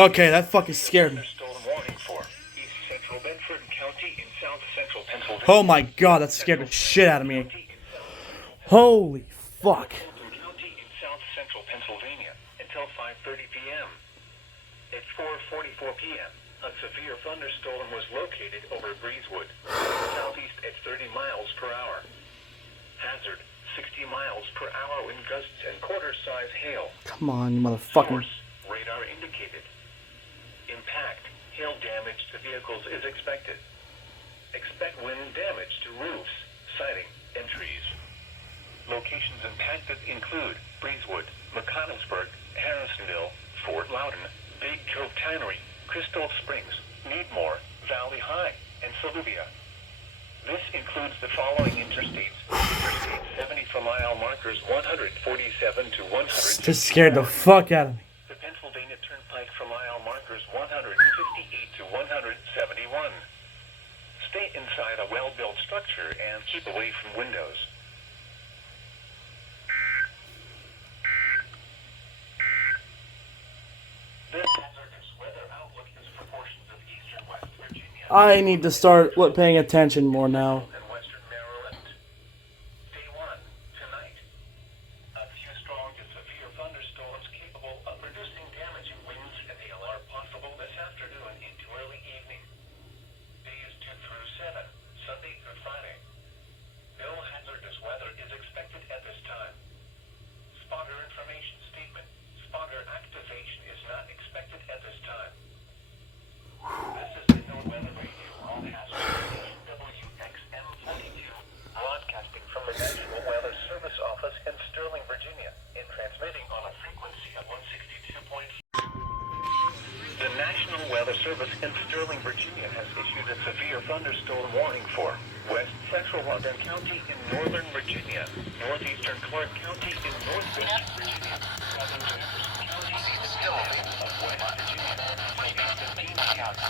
Okay, that fucking scared me. Oh my god, that scared the shit out of me. Holy fuck. Until 5:30 p.m. At 4:44 p.m., a severe thunderstorm was located over Breezewood, southeast at 30 miles per hour. Hazard, 60 miles per hour wind gusts and quarter-size hail. Come on, you motherfucker. Source, radar indicated. Impact, hail damage to vehicles is expected. Expect wind damage to roofs, siding, and trees. Locations impacted include Breezewood, McConnellsburg, Harrisonville, Fort Loudon, Big Cove Tannery, Crystal Springs, Needmore, Valley High, and Saluvia. This includes the following interstates. Interstate 70 for mile markers 147 to 100. Just scared the fuck out of me. The Pennsylvania Turnpike for mile markers 158 to 171. Stay inside a well-built structure and keep away from windows. This hazardous weather outlook is for portions of eastern West Virginia. I need to start paying attention more now. And western Maryland. Day 1, tonight. A few strong to severe thunderstorms capable of producing damaging winds and hail are possible this afternoon into early evening. Days 2 through 7, Sunday through Friday. No hazardous weather is expected at this time. Spotter information statement. Spotter activation is not expected at this time. This is the NOAA Weather Radio on hazard station WXM42, broadcasting from the National Weather Service office in Sterling, Virginia, and transmitting on a frequency of 162.4. The National Weather Service in Sterling, Virginia has issued a severe thunderstorm warning for West Central London County in Northern Virginia, Northeastern Clark County in Northwest Virginia, Southern Jefferson County in the Delaware of West Virginia, Southeastern Dean County,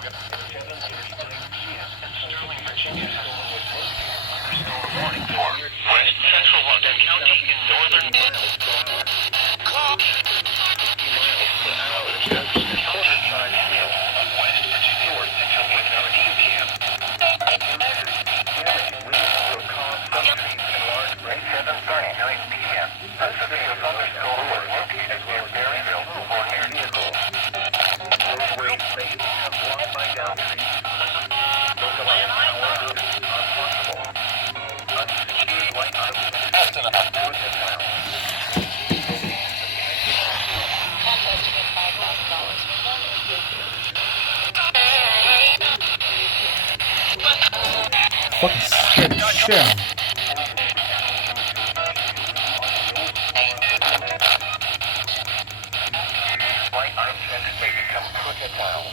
at 7:39 p.m. in Sterling, Virginia. Thunderstorm warning for West Central London County in Northern Virginia. Fucking scared the shit out of me. Light objects may become projectiles.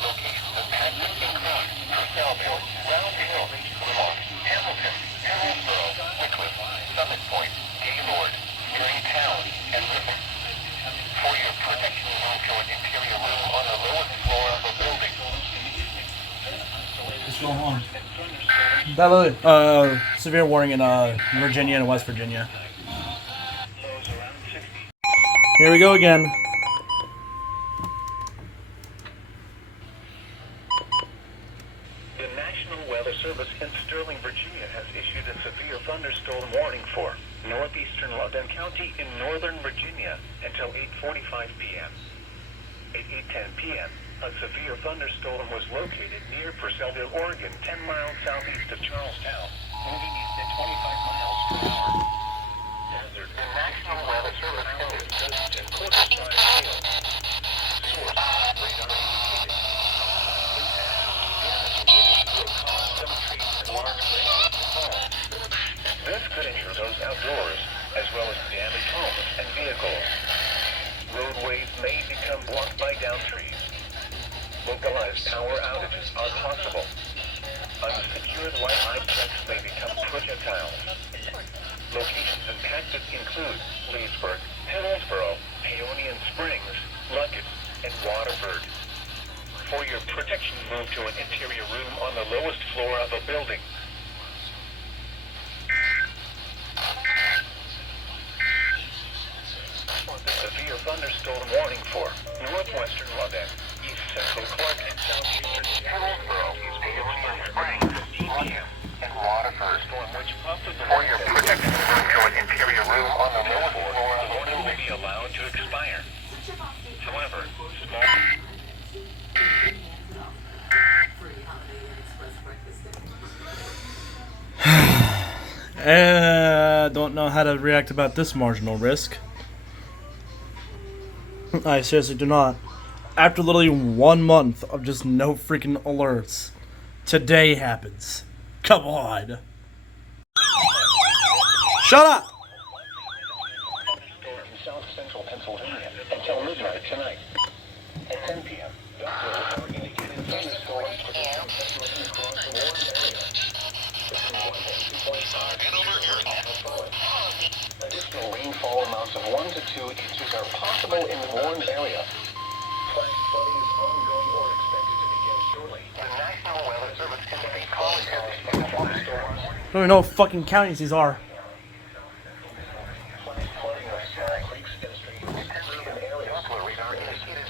Locations impacted include Purcellville, Round Hill, Vermont, Hamilton, Harrisonville, Wycliffe, Summit Point, Gaylord, Greentown, and River. For your protection, move to an interior room on the lowest floor of the building. What's going on? Severe warning in Virginia and West Virginia. Here we go again. The National Weather Service in Sterling, Virginia has issued a severe thunderstorm warning for northeastern Loudoun County in northern Virginia until 8:45 p.m. At 8:10 p.m., a severe thunderstorm was located near Purcellville, Oregon, 10 miles southeast of Charlestown, moving east at 25 miles per hour. Hazard. The National Weather Service indicates and quarter-size hail. Source. Radar indicated. This could injure those outdoors, as well as damage homes and vehicles. Roadways may become blocked by downed trees. Localized power outages are possible. Unsecured white objects may become projectiles. Locations impacted include Leesburg, Pennsboro, Paonian Springs, Luckett, and Waterford. For your protection, move to an interior room on the lowest floor of a building. Severe thunderstorm warning for Don't know how to react about this marginal risk. I seriously do not. After literally 1 month of just no freaking alerts, today happens. Come on. Shut up! In south central Pennsylvania until midnight tonight. At 10 p.m., doctors indicated thunderstorms across the warm area. Additional rainfall amounts of 1 to 2 inches are possible in the warned area. Flash flooding is ongoing or expected to begin shortly. The National Weather Service indicates thunderstorms. I don't even know what fucking counties these are. Flash flooding of small creeks and streams. Urban areas where radar indicated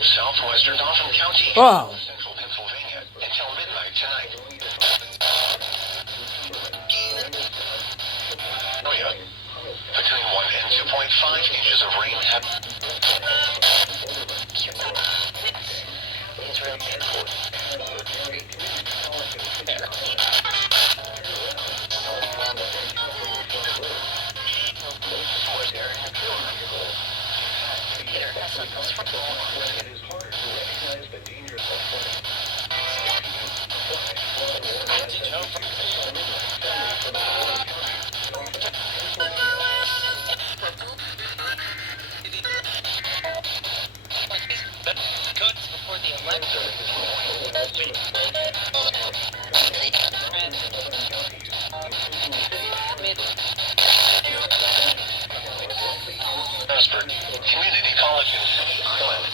southwestern Dauphin County, Wow. central Pennsylvania, until midnight tonight. Between 1 and 2.5 inches of rain have community colleges, Island.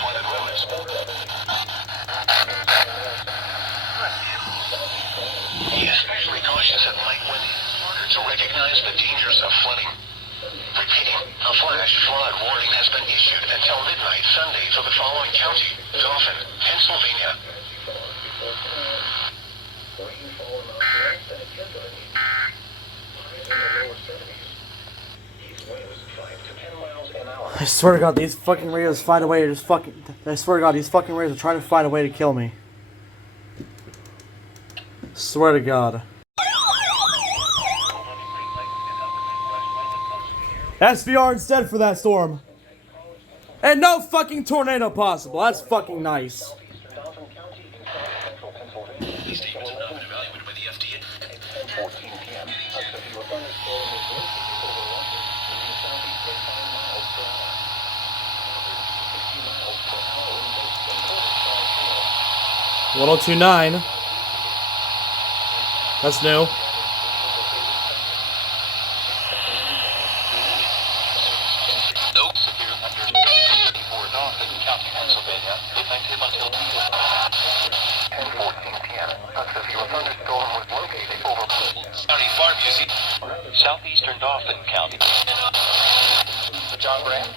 Flooded roads. Be especially cautious at night when it's harder to recognize the dangers of flooding. Repeating, a flash flood warning has been issued until midnight Sunday for the following county: Dauphin, Pennsylvania. I swear to God, these fucking radios find a way to just fucking... I swear to God, these fucking radios are trying to find a way to kill me. Swear to God. SVR instead for that storm. And no fucking tornado possible. That's fucking nice. These statements have not been evaluated by the FDA. At 10:14 p.m., a severe thunderstorm was located over Russia, moving southeast at 5 miles per hour. 60 miles per hour in gusts and 45 1029. That's new. No severe thunderstorm for Dauphin County, Pennsylvania, effective until 10:14 p.m. A severe thunderstorm was located over County Farm Museum, southeastern Dauphin County. John Graham.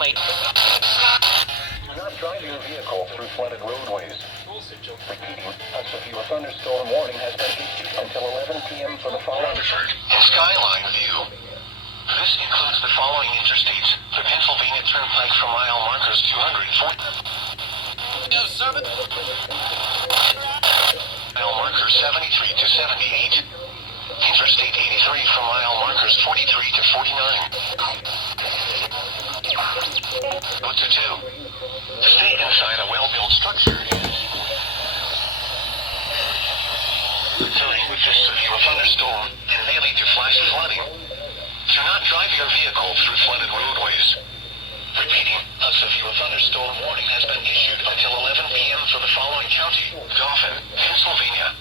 Do not drive your vehicle through flooded roadways. Repeating, a severe thunderstorm warning has been issued until 11 p.m. for the following. In Skyline View. This includes the following interstates: the Pennsylvania Turnpike for mile markers 240. Mile markers 73 to 78. Interstate 83 for mile markers 43 to 49. Go to 2. Stay inside a well-built structure. During this severe thunderstorm and may lead to flash flooding, do not drive your vehicle through flooded roadways. Repeating, a severe thunderstorm warning has been issued until 11 p.m. for the following county: Dauphin, Pennsylvania.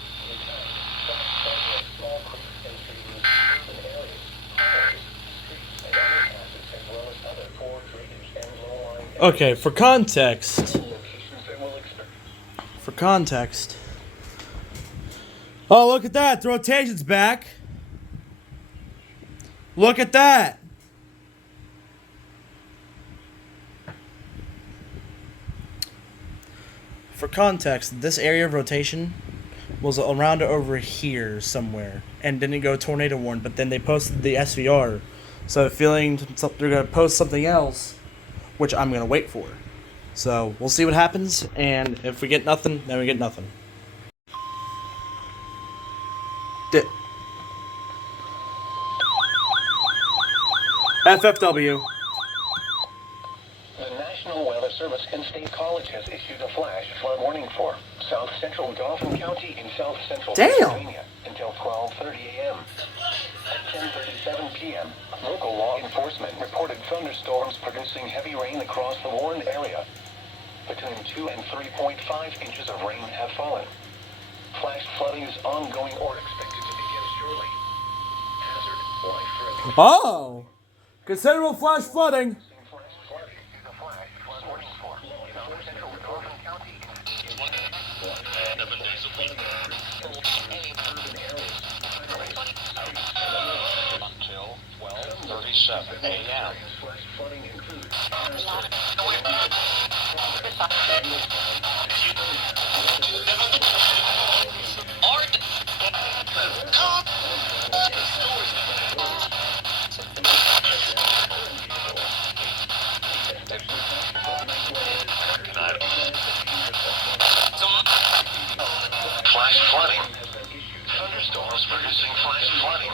Okay, for context. Oh, look at that. The rotation's back. Look at that. For context, this area of rotation was around over here somewhere and didn't go tornado warned, but then they posted the SVR. So feeling they're going to post something else, which I'm going to wait for. So we'll see what happens, and if we get nothing, then we get nothing. FFW. The National Weather Service and State College has issued a flash flood warning for South Central Dauphin County in South Central Pennsylvania until 12:30 a.m. At 10:37 p.m., local law enforcement reported thunderstorms producing heavy rain across the warned area. Between 2 and 3.5 inches of rain have fallen. Flash flooding is ongoing or expected to begin shortly. Hazard, life-threatening. Oh! Considerable flash flooding. Until 12:37 a.m. Flash flooding. Thunderstorms producing flash flooding.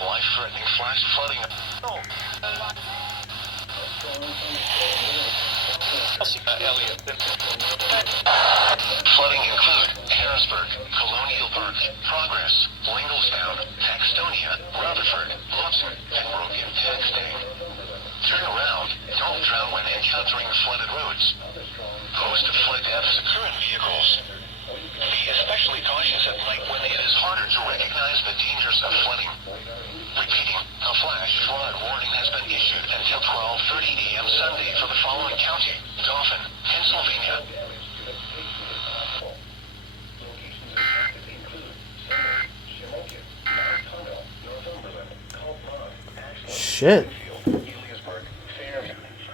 Life-threatening flash flooding. Flooding include Harrisburg, Colonial Park, Progress, Lingelstown, Paxtonia, Rutherford, Lawson, and Broken Paxton. Turn around. Don't drown when encountering flooded roads. Most flood deaths occur in vehicles. Be especially cautious at night when it is harder to recognize the dangers of flooding. Repeating, a flash flood warning has been issued until 12:30 a.m. Sunday for the following county: Dauphin, Pennsylvania. Shit.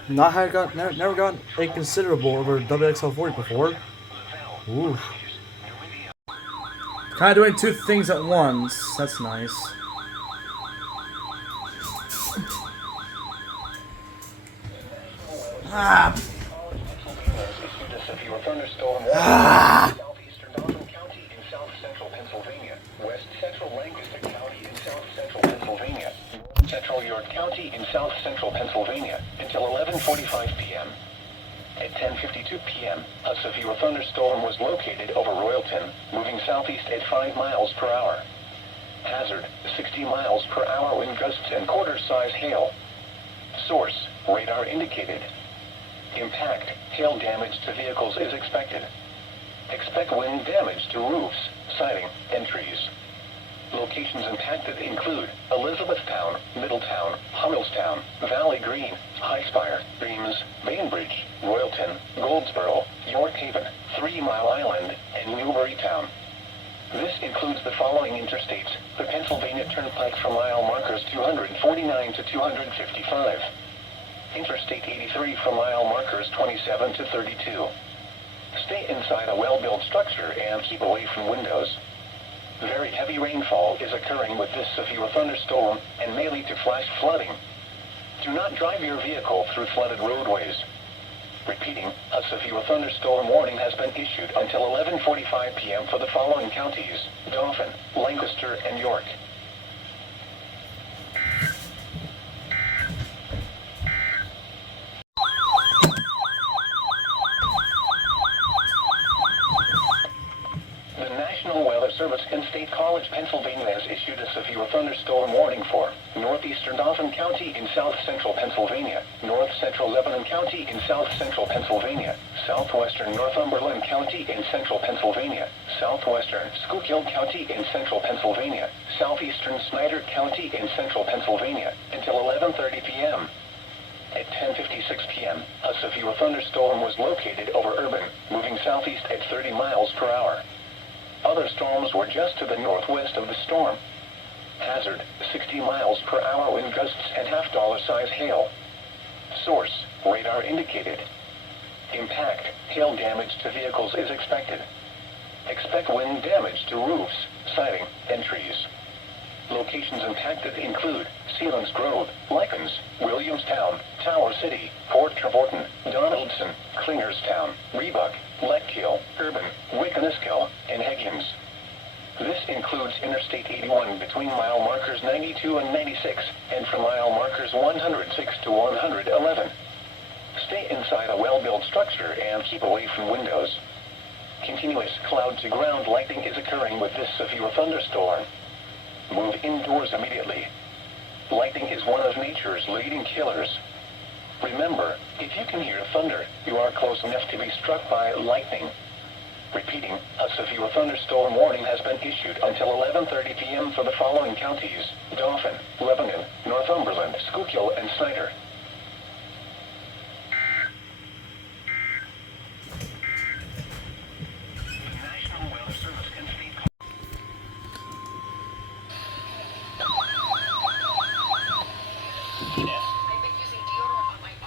Never got a considerable over WXL40 before. Ooh. Kind of doing two things at once. That's nice. Southeastern Dauphin County in South Central Pennsylvania, West Central Lancaster County in South Central Pennsylvania, Central York County in South Central Pennsylvania until 11:45 p.m. At 10:52 p.m., a severe thunderstorm was located over Royalton, moving southeast at 5 miles per hour. Hazard, 60 miles per hour wind gusts and quarter-size hail. Source, radar indicated. Impact, hail damage to vehicles is expected. Expect wind damage to roofs, siding, and trees. Locations impacted include Elizabethtown, Middletown, Hummelstown, Valley Green, Highspire, Breams, Bainbridge, Royalton, Goldsboro, York Haven, 3 Mile Island, and Newburytown. This includes the following interstates: the Pennsylvania Turnpike from mile markers 249 to 255. Interstate 83 from mile markers 27 to 32. Stay inside a well-built structure and keep away from windows. Very heavy rainfall is occurring with this severe thunderstorm and may lead to flash flooding. Do not drive your vehicle through flooded roadways. Repeating, a severe thunderstorm warning has been issued until 11:45 p.m. for the following counties: Dauphin, Lancaster, and York. The National Weather Service and State College, Pennsylvania has issued a severe thunderstorm warning for northeastern Dauphin County in south central Pennsylvania, north central Lebanon County in south central Pennsylvania, southwestern Northumberland County in central Pennsylvania, southwestern Schuylkill County in central Pennsylvania, southeastern Snyder County in central Pennsylvania until 11:30 p.m. At 10:56 p.m., a severe thunderstorm was located over Urban, moving southeast at 30 miles per hour. Other storms were just to the northwest of the storm. Hazard, 60 miles per hour wind gusts and half-dollar-size hail. Source, radar indicated. Impact, hail damage to vehicles is expected. Expect wind damage to roofs, siding, and trees. Locations impacted include Sealands Grove, Lycans, Williamstown, Tower City, Port Trevorton, Donaldson, Clingerstown, Rebuck, Leckkill, Urban, Wickaniskel, and Higgins. This includes Interstate 81 between mile markers 92 and 96, and from mile markers 106 to 111. Stay inside a well-built structure and keep away from windows. Continuous cloud-to-ground lightning is occurring with this severe thunderstorm. Move indoors immediately. Lightning is one of nature's leading killers. Remember, if you can hear thunder, you are close enough to be struck by lightning. Repeating, a severe thunderstorm warning has been issued until 11:30 p.m. for the following counties: Dauphin, Lebanon, Northumberland, Schuylkill, and Snyder. National Weather Service can speak.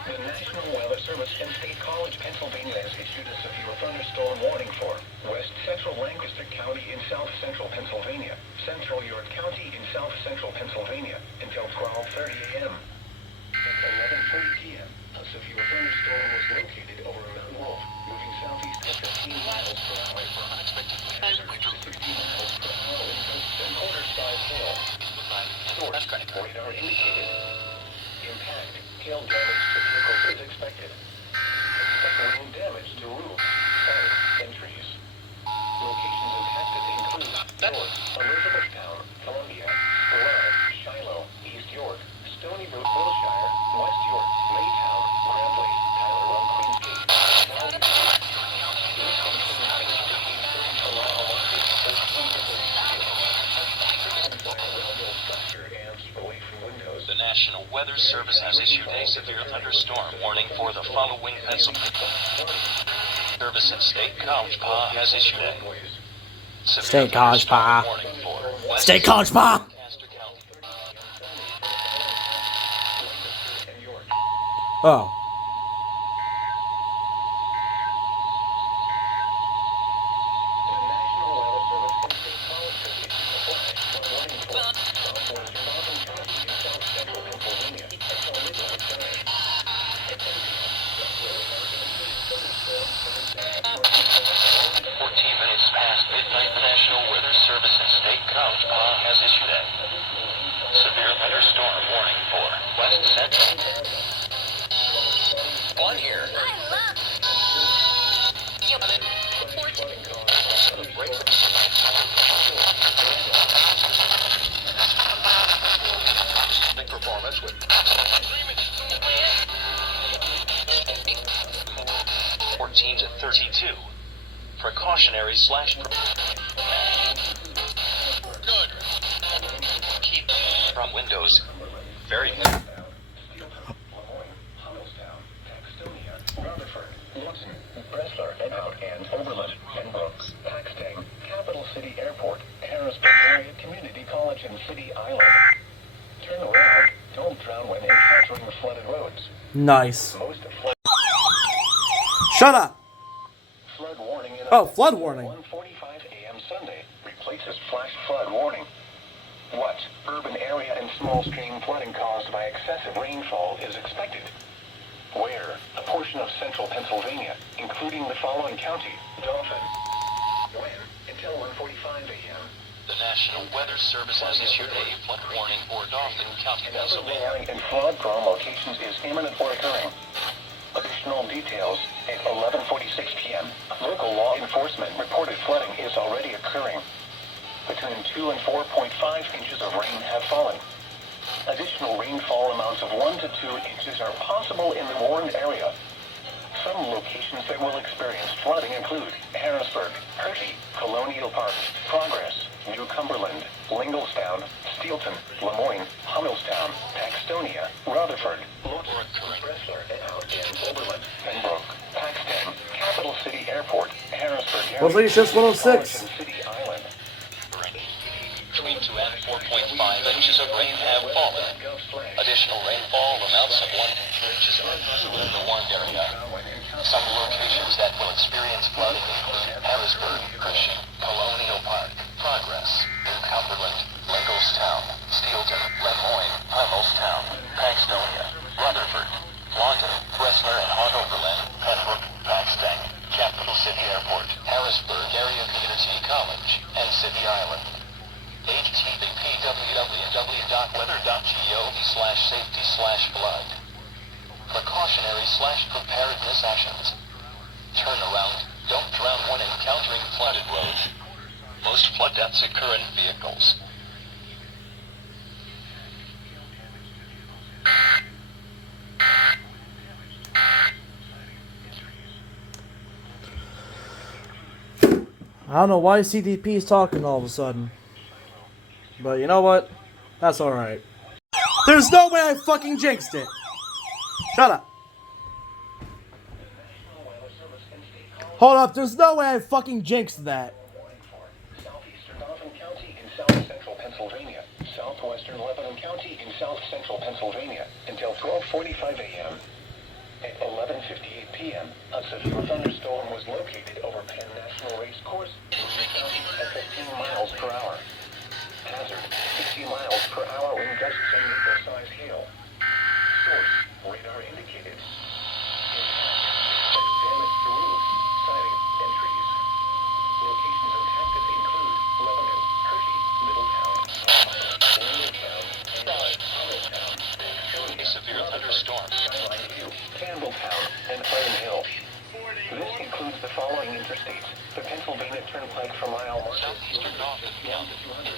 The National Weather Service in State College, Pennsylvania has issued a severe thunderstorm warning for West Central Lancaster County in South Central Pennsylvania, Central York County in South Central Pennsylvania until 12:30 a.m. At 11:30 p.m., a severe thunderstorm was located over Mount Wolf, moving southeast at 15 miles per hour for unexpected winds to 60 miles per hour in gusts and quarter-size hail. Source, radar indicated. Impact, hail damage to vehicles is expected. Expect wind damage to roofs, siding, and trees. Locations impacted include York, Elizabethtown, Columbia, Sparrow, Shiloh, East York, Stony Brook, Wilshire, West York, Maytown, Bramley, Tyler on Queens Gate, Valley View. This includes Interstate 830 for mile markers 13 to 32. Inside a well-built structure and keep away from windows. The National Weather Service has issued a severe thunderstorm warning for the following Pennsylvania. Service in State College Pa has issued a severe State College Pa. thunderstorm warning for West State College Pa. Lancaster County. Oh. The National Weather Service in State College has issued a flash warning for southwestern Dauphin County in South Central Pennsylvania until midnight tonight. At 10 p.m., the 14 minutes past midnight, the National Weather Service in State College Pa has issued a severe thunderstorm warning for West Central. One here. Performance with 14 to 32. Precautionary slash. Good. Keep from windows. Very good. Bresler, Edhout, and Oberlin, and Brooks, Paxtang, Capital City Airport, Harrisburg Area Community College, and City Island. Turn around. Don't drown when encountering the flooded roads. Nice. Most flood Shut up. warning in Oh, flood warning. 1:45 a.m. Sunday replaces flash flood warning. What urban area and small stream flooding caused by excessive rainfall is expected? Where a portion of central Pennsylvania, including the following county: Dauphin. When until 1:45 a.m. The National Weather Service has issued a flood warning for Dauphin County, Pennsylvania. Flooding in flood-prone locations is imminent or occurring. Additional details at 11:46 p.m. Local law enforcement reported flooding is already occurring. Between 2 and 4.5 inches of rain have fallen. Additional rainfall amounts of 1 to 2 inches are possible in the warned area. Some locations that will experience flooding include Harrisburg, Hershey, Colonial Park, Progress, New Cumberland, Linglestown, Steelton, Lemoyne, Hummelstown, Paxtonia, Rutherford, Lawrence, Looks like it's just 106. City Island. Between 2 and 4.5 inches of rain have fallen. Additional rainfall amounts of 1 to 2 inches are visible in the warned area. Some locations that will experience flooding include Harrisburg, Cushing, Colonial Park, Progress, New Cumberland, Legostown, Steelton, Lemoyne, Hummelstown, Paxtonia, Rutherford, London, Bresler and Hart-Oberlin, Pembroke, Paxton, Capital City Airport, Harrisburg Area Community College, and City Island. http www.weather.gov/safety/flood. Precautionary/preparedness actions. Turn around. Don't drown when encountering flooded roads. Most flood deaths occur in vehicles. I don't know why CDP is talking all of a sudden. But you know what? That's alright. There's no way I fucking jinxed it! Shut up. Hold up, there's no way I fucking jinxed that. Southeastern Dauphin County in south central Pennsylvania. Southwestern Lebanon County in south central Pennsylvania until 12:45 a.m. At 11:58 p.m., a severe thunderstorm was located over Penn National Race Course at 15 miles per hour. Hazard, 60 miles per hour wind gusts and missile-sized hail. Source, radar indicated. Damage to roofs, siding, and trees. Locations impacted include Lebanon, Hershey, Middletown, Williamstown, Huddletown, A severe thunderstorm. Campbelltown, and Iron Hill. This includes the following interstates: the Pennsylvania Turnpike for mile marker Southeastern Dauphin County,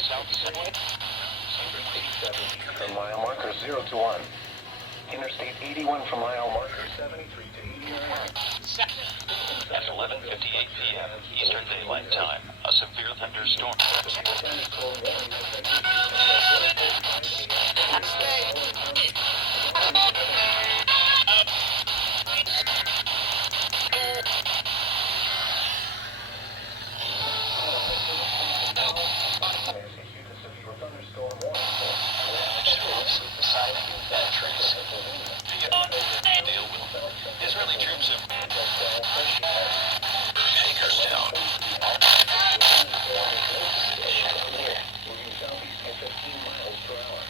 South Central. from mile marker 0 to 1. Interstate 81 from mile marker 73 to 89. At 11:58 p.m. Eastern Daylight Time, a severe thunderstorm. Israeli troops have Hagerstown. Moving southeast at 15 miles per hour.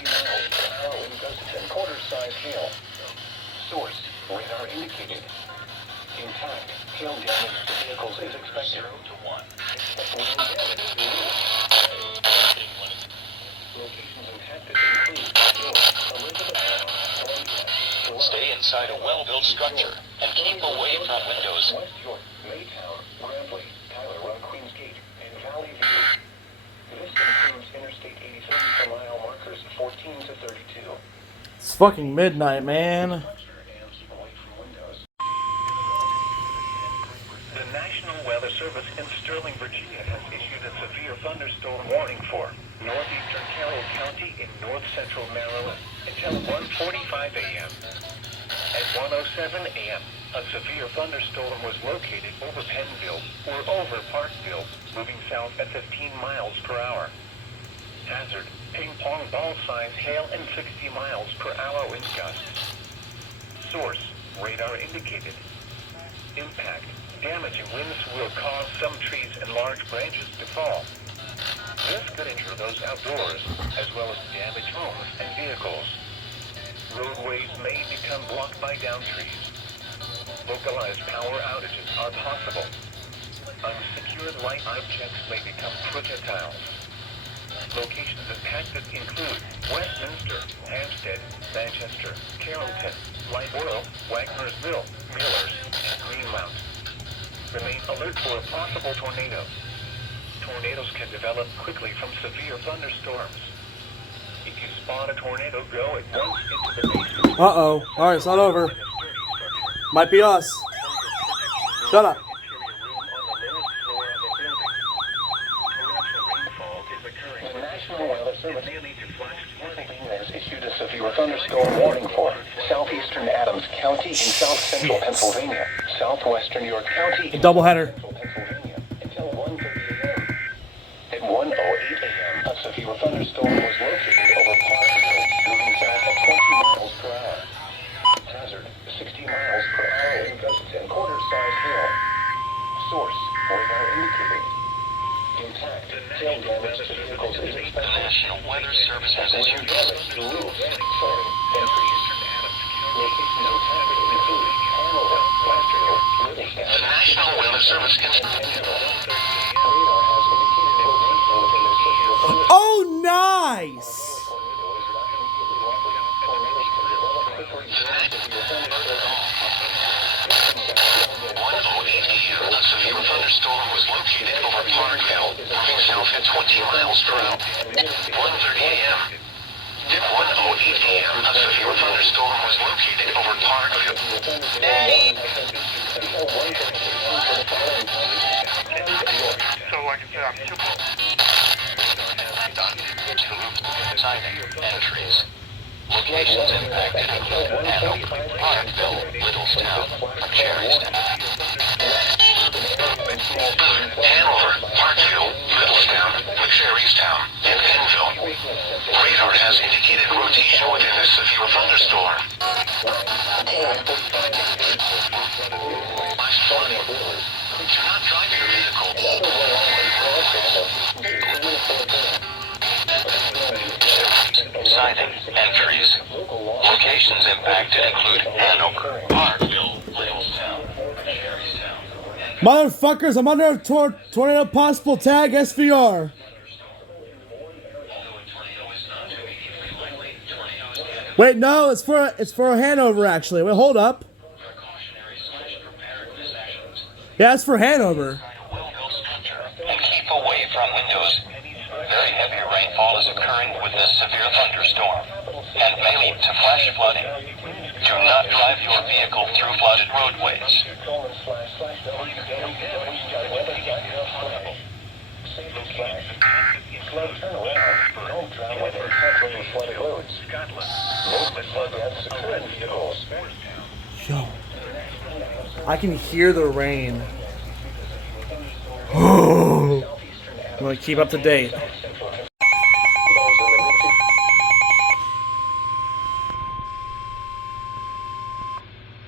15 miles per hour wind gusts and quarter-size hail. Source, radar indicated. Intact, hail damage to vehicles is expected. 0 to 1. Wind damage to roofs. Locations impacted include Elizabethtown, Columbia, Stay inside a well-built structure and keep away from windows. West York, Maytown, Grantley, Tyler Run, Queens Gate, and Valley View. This includes Interstate 83 for mile markers 14 to 32. It's fucking midnight, man. And keep away from windows. The National Weather Service in Sterling, Virginia has issued a severe thunderstorm warning for northeastern Carroll County in north central Maryland until 1:45 a.m. At 1:07 a.m., a severe thunderstorm was located over Pennville or over Parkville, moving south at 15 miles per hour. Hazard, ping-pong ball-sized hail and 60 miles per hour wind gusts. Source, radar indicated. Impact, damaging winds will cause some trees and large branches to fall. This could injure those outdoors, as well as damage homes and vehicles. Roadways may become blocked by downed trees. Localized power outages are possible. Unsecured light objects may become projectiles. Locations impacted include Westminster, Hampstead, Manchester, Carrollton, Lightborough, Wagner's Mill, Millers, and Greenmount. Remain alert for a possible tornado. Tornadoes can develop quickly from severe thunderstorms. If you spot a tornado, go at once into the basement. Uh-oh. Alright, it's not over. Might be us. Shut up. The National Weather Service has issued a severe thunderstorm warning for South southeastern Adams County in south central Pennsylvania, southwestern York County in Doubleheader. central Pennsylvania until 1:30 a.m. At 1:08 a.m., a severe thunderstorm was located over Parkville, moving south at 20 miles per hour. Hazard, 60 miles per hour in gusts and quarter-size hail. Source, radar indicating. Intact, tail damage to vehicles is The expected. National Weather Service has Wind issued damage to roofs, sorry, entries. Locations impacted include Hanover, Westerville, Littlestown. the National Weather Service can Radar has indicated rotation within the severe thunderstorm. Oh, nice! A severe thunderstorm was located over Parkville, moving south at 20 miles per hour. 1:30 a.m. At 1:08 a.m., a severe thunderstorm was located over Parkville. Signing entries. Locations impacted include Hanover, Parkville, Littlestown, Cherrystown. Hanover, Parkville, Littlestown, Cherrystown, and Enville. Radar has indicated rotation within a severe thunderstorm. Flash flooding. Do not drive your vehicle. Signing entries. Locations impacted include Hanover, Parkville, Littlestown, Cherrystown. Motherfuckers, I'm under a tornado possible tag SVR. Wait, no, it's for Hanover actually. Wait, hold up. Yeah, it's for Hanover. And keep away from windows. Very heavy rainfall is occurring with this severe thunderstorm and may lead to flash flooding. Do not drive your vehicle through flooded roadways. Yo, I can hear the rain. I'm gonna keep up to date.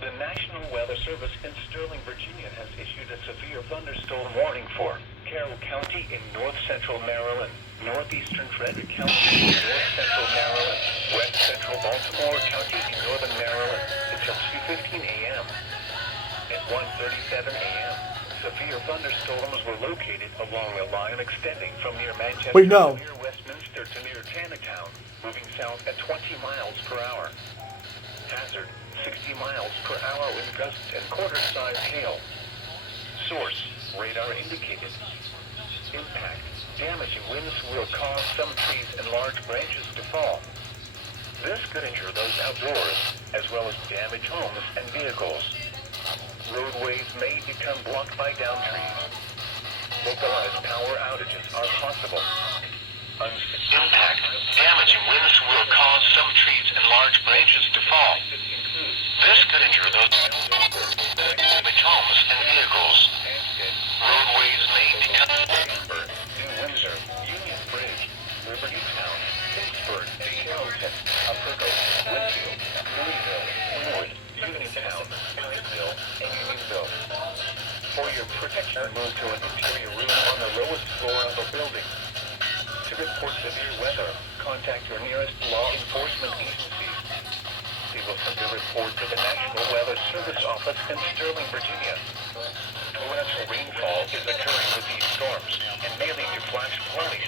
The National Weather Service in Sterling, Virginia has issued a severe thunderstorm warning for Carroll County in north-central Maryland, northeastern Frederick County in north-central Maryland, west-central Baltimore County in northern Maryland until 2:15 a.m. At 1:37 a.m., severe thunderstorms were located along a line extending from near Manchester Wait, no. to near Westminster to near Taneytown, moving south at 20 miles per hour. Hazard, 60 miles per hour with gusts and quarter-size hail. Source, radar indicated. Impact, damaging winds will cause some trees and large branches to fall. This could injure those outdoors, as well as damage homes and vehicles. Roadways may become blocked by downed trees. Localized power outages are possible. Impact. Damaging winds will cause some trees and large branches to fall. This could injure those damage homes and vehicles. Roadways may become New Windsor, Union Bridge, Liberty Town, Pittsburgh, Carrollton, Upperco, Winfield, Louisville, Winwood, Uniontown, Pineville, and Unionville. For your protection, move to an interior room on the lowest floor of a building. To report severe weather, contact your nearest law enforcement agencies. They will send a report to the National Weather Service office in Sterling, Virginia. Torrential rainfall is occurring with these storms and may lead to flash flooding.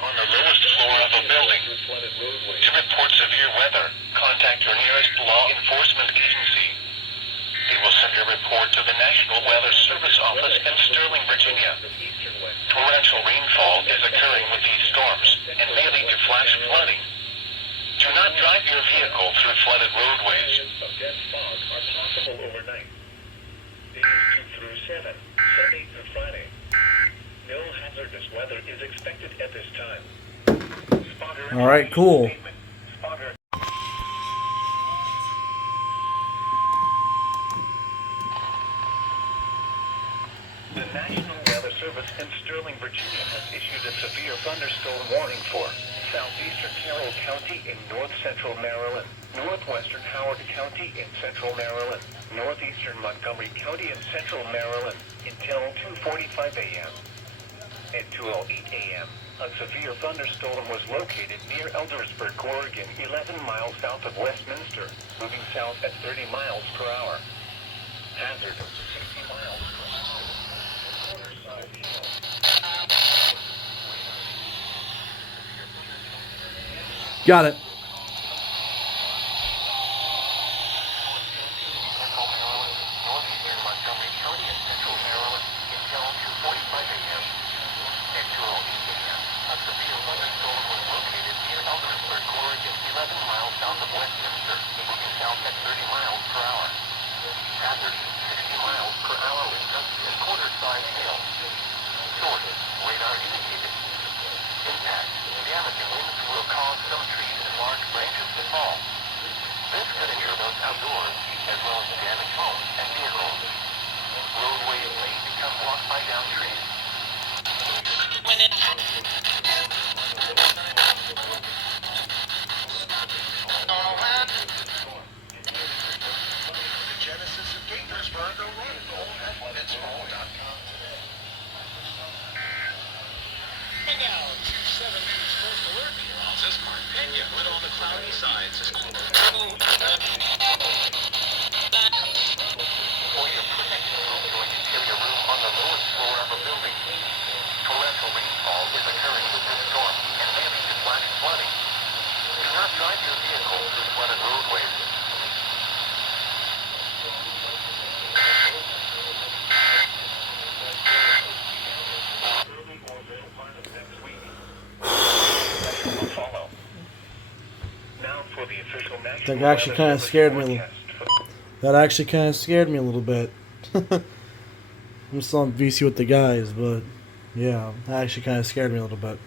on the lowest floor of a building. To report severe weather, contact your nearest law enforcement agency. They will send a report to the National Weather Service office in Sterling, Virginia. Torrential rainfall is occurring with these storms and may lead to flash flooding. Do not drive your vehicle through flooded roadways. Of dense fog are possible overnight. Days 2 through 7, Sunday through Friday. No hazardous weather is expected at this time. Spotter All right, cool. Spotter. thunderstorm warning for southeastern Carroll County in north-central Maryland, northwestern Howard County in central Maryland, northeastern Montgomery County in central Maryland until 2:45 a.m. At 2:08 a.m., a severe thunderstorm was located near Eldersburg, Oregon, 11 miles south of Westminster, moving south at 30 miles per hour. Hazard 60 miles per hour. Quarter-side hail. Got it. Central Maryland, northeastern Montgomery County in central Maryland until 2:45 a.m. At 2:08 a.m., a severe thunderstorm was located near Eldersburg, Oregon, 11 miles south of Westminster, moving south at 30 miles per hour. Hazard 60 miles per hour with gusty and quarter-size hail. Source, radar indicated. Impact, damaging winds will cause some trees and large branches to fall. This could injure those outdoors, as well as damage homes and vehicles. Roadways may become blocked by downed trees. The genesis of Gaithersburg are running at LemonandSmall.com. And now, 2-7 News First Alert. This part, Pena put on the cloudy sides. For your protection, move to an interior room on the lowest floor of a building. Torrential rainfall is occurring with this storm and may lead to flash flooding. Do not drive your vehicle through flooded roadways. Early or middle part of next week. Special will follow. Now for the official national That actually weather kinda service scared me. forecast. That actually kind of scared me a little bit. I'm still on VC with the guys, but yeah, that actually kind of scared me a little bit.